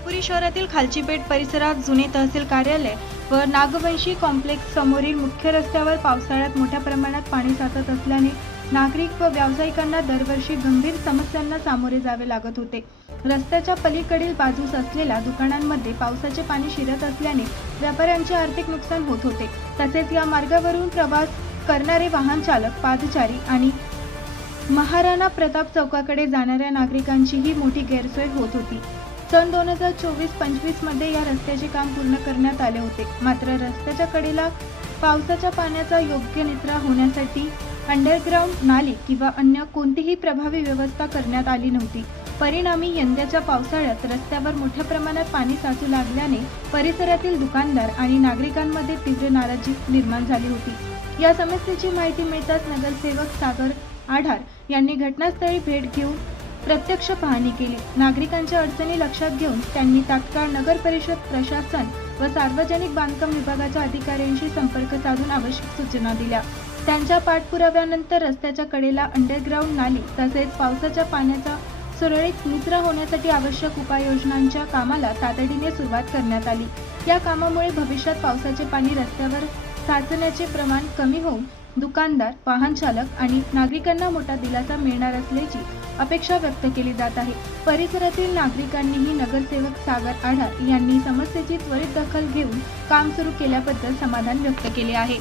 इगतपुरी शहरातील खालचीपेठ परिसरात जुने तहसील कार्यालय व नागवंशी कॉम्प्लेक्स समोरील मुख्य रस्त्यावर पावसाळ्यात मोठ्या प्रमाणात पाणी साचत असल्याने नागरिक व व्यावसायिकांना दरवर्षी गंभीर समस्यांना सामोरे जावे लागत होते। रस्त्याच्या पलीकडील बाजूस असलेल्या दुकानांमध्ये पावसाचे पाणी शिरत असल्याने व्यापाऱ्यांचे आर्थिक नुकसान होत होते। तसेच या मार्गावरून प्रवास करणारे वाहन चालक, पादचारी आणि महाराणा प्रताप चौकाकडे जाणाऱ्या नागरिकांचीही मोठी गैरसोय होत होती। सन 2024-25 मध्ये या रस्त्याचे काम पूर्ण करण्यात आले होते, मात्र रस्त्याच्या कडेला पावसाच्या पाण्याचा योग्य निचरा होण्यासाठी अंडरग्राउंड नाली किंवा अन्य कोणतीही प्रभावी व्यवस्था करण्यात आली नव्हती। परिणामी यंदाच्या पावसाळ्यात रस्त्यावर मोठ्या प्रमाणात पाणी साचू लागल्याने परिसरातील दुकानदार आणि नागरिकांमध्ये तीव्र नाराजी निर्माण झाली होती। या समस्येची माहिती मिळताच नगरसेवक सागर आढार यांनी घटनास्थळी भेट घेऊन प्रत्यक्ष पाहणी केली। नागरिकांच्या अडचणी लक्षात घेऊन त्यांनी तात्काळ नगर परिषद, प्रशासन व सार्वजनिक बांधकाम विभागाच्या अधिकाऱ्यांशी संपर्क साधून आवश्यक सूचना दिल्या। त्यांच्या पाठपुराव्यानंतर रस्त्याच्या कडेला अंडरग्राउंड नाली तसेच पावसाच्या पाण्याचा सुरळीत निचरा होण्यासाठी आवश्यक उपाययोजनांच्या कामाला तातडीने सुरुवात करण्यात आली। या कामामुळे भविष्यात पावसाचे पाणी रस्त्यावर साचण्याचे प्रमाण कमी होऊन दुकानदार, वाहन चालक आणि नागरिकांना मोठा दिलासा मिळणार असल्याची अपेक्षा व्यक्त केली जात आहे। परिसरातील नागरिकांनीही नगरसेवक सागर आढार यांनी समस्येची त्वरित दखल घेऊन काम सुरू केल्याबद्दल समाधान व्यक्त केले आहे।